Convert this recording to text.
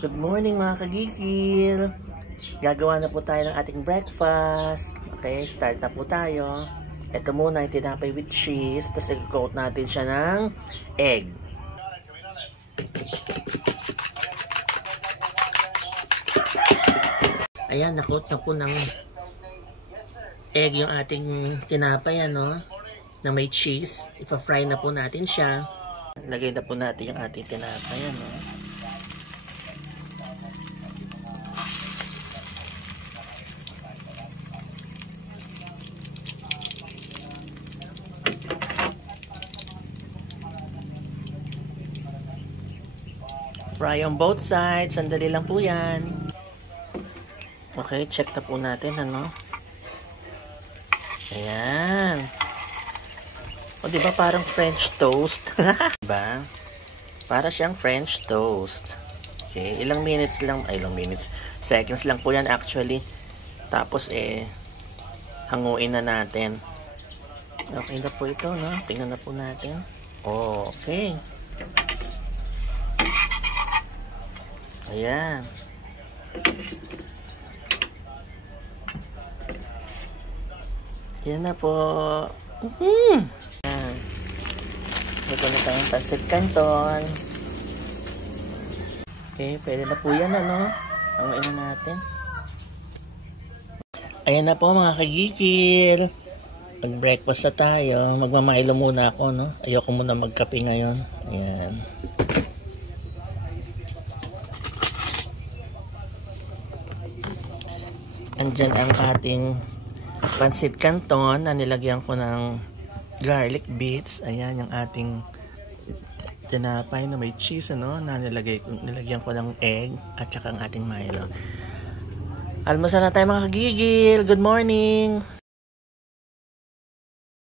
Good morning mga kagigil! Gagawa na po tayo ng ating breakfast. Okay, start na po tayo. Ito muna yung tinapay with cheese. Tapos i-coat natin siya ng egg. Ayan, na-coat na po ng egg yung ating tinapay, ano, na may cheese. Ipa-fry na po natin siya. Lagay na po natin yung ating tinapay, ano. Fry on both sides. Sandali lang po yan. Okay, check na po natin, ano. Ayan. O, diba parang French toast? Diba? Para siyang French toast. Okay, ilang minutes lang, ay ilang minutes, seconds lang po yan actually. Tapos hanguin na natin. Okay na po ito, no? Tingnan na po natin. Okay. Ayan. Yan na po. Ayan. Ito na tayong pancit canton. Okay, pwede na po yan, ano? Hanguin na natin. Ayan na po mga kagigil. Mag-breakfast na tayo. Magmamilo muna ako, no? Ayoko muna magkape ngayon. Ayan. Andyan ang ating pancit canton na nilagyan ko ng garlic bits. Ayan yung ating tinapay na may cheese, ano, na nilagyan ko ng egg at saka ang ating Milo. Almusal na tayo mga kagigil. Good morning!